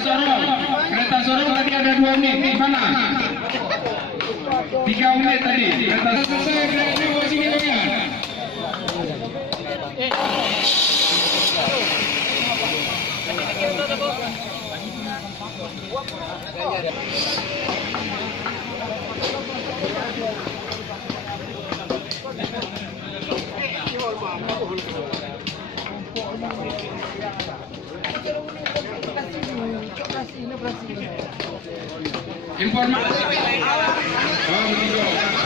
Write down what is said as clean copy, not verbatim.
Kereta Sorong tadi ada 2 unit. Di mana? 3 unit tadi. Kereta selesai berada di sini kawan. Informasi. Oh, begitu.